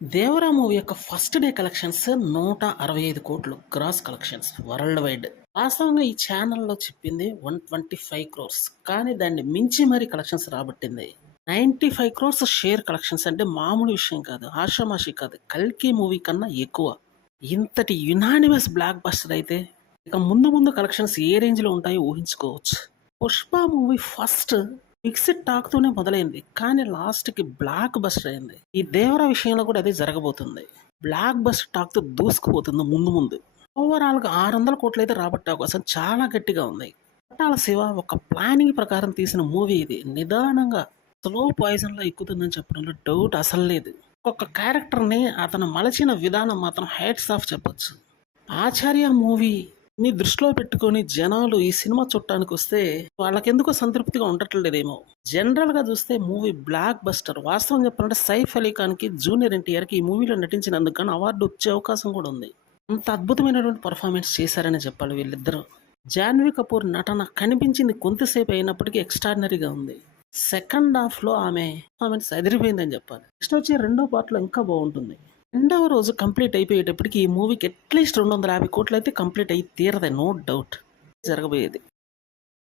Devara movie యొక్క first day collections 165 కోట్లు gross collections world wide. వాస్తవంగా ఈ ఛానల్లో చెప్పింది 125 క్రోర్స్, కానీ దాన్ని మించి మరీ కలెక్షన్స్ రాబట్టింది. 95 క్రోర్స్ షేర్ కలెక్షన్స్ అంటే మామూలు విషయం కాదు, ఆషామాషి కాదు. కల్కి మూవీ కన్నా ఎక్కువ. ఇంతటి యునానిమస్ బ్లాక్ బస్టర్ అయితే ఇక ముందు ముందు కలెక్షన్స్ ఏ రేంజ్లో ఉంటాయో ఊహించుకోవచ్చు. పుష్ప మూవీ ఫస్ట్ ఫిక్స్డ్ టాక్తోనే మొదలైంది, కానీ లాస్ట్కి బ్లాక్ బస్టర్ అయింది. ఈ దేవర విషయంలో కూడా అదే జరగబోతుంది. బ్లాక్ బస్టర్ టాక్తో దూసుకుపోతుంది ముందు ముందు. ఓవరాల్గా 600 కోట్లు అయితే రాబట్టే అవకాశం చాలా గట్టిగా ఉంది. పట్టాల శివ ఒక ప్లానింగ్ ప్రకారం తీసిన మూవీ ఇది. నిదానంగా స్లో పాయిజన్లో ఎక్కుతుందని చెప్పడంలో డౌట్ అసలు లేదు. ఒక్కొక్క క్యారెక్టర్ని అతను మలచిన విధానం మాత్రం హైట్స్ ఆఫ్ చెప్పొచ్చు. ఆచార్య మూవీ ని దృష్టిలో పెట్టుకొని జనాలు ఈ సినిమా చూడటానికి వస్తే వాళ్ళకెందుకో సంతృప్తిగా ఉండట్లేదేమో. జనరల్గా చూస్తే మూవీ బ్లాక్ బస్టర్. వాస్తవం చెప్పాలంటే సైఫ్ అలీ ఖాన్కి, జూనియర్ ఎన్టీఆర్కి ఈ మూవీలో నటించినందుకు కానీ అవార్డు వచ్చే అవకాశం కూడా ఉంది. అంత అద్భుతమైనటువంటి పర్ఫార్మెన్స్ చేశారని చెప్పాలి వీళ్ళిద్దరూ. జాన్వీ కపూర్ నటన కనిపించింది కొంతసేపు అయినప్పటికీ ఎక్స్ట్రాడినరీగా ఉంది. సెకండ్ హాఫ్లో ఆమె పర్ఫార్మెన్స్ అదిరిపోయిందని చెప్పాలి. నెక్స్ట్ వచ్చే రెండో పార్ట్లో ఇంకా బాగుంటుంది. రెండవ రోజు కంప్లీట్ అయిపోయేటప్పటికి ఈ మూవీకి అట్లీస్ట్ 250 కోట్లు అయితే కంప్లీట్ అయ్యి తీరదే, నో డౌట్ జరగబోయేది.